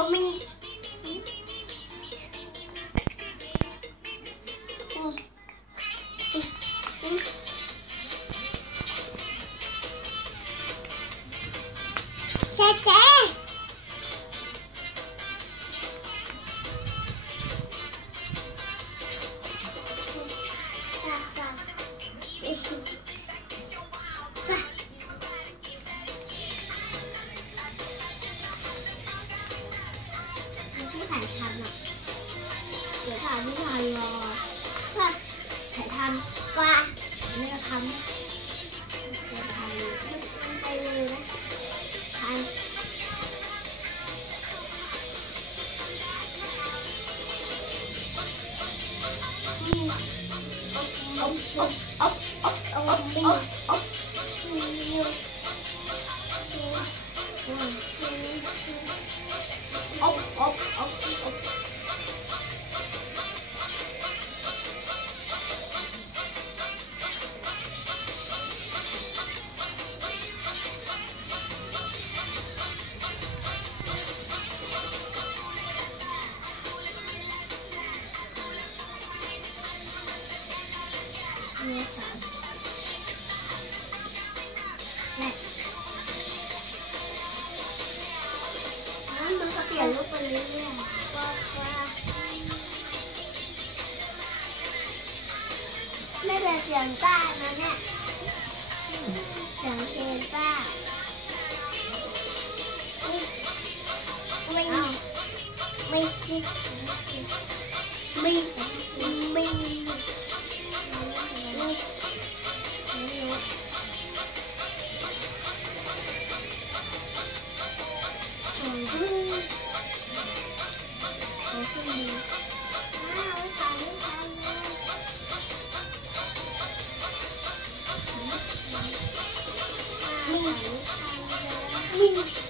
Oh, me. Check it. Oh, นี่ค่ะมันก็เปลี่ยนรูปไปเรื่อยๆก็ว่าไม่แต่เสียงต้านะเนี่ยเสียงเพลงต้าไม่ไม่ไม่ไม่ 油，没油。反还是你。妈，我鱼。嗯，少一条鱼。嗯。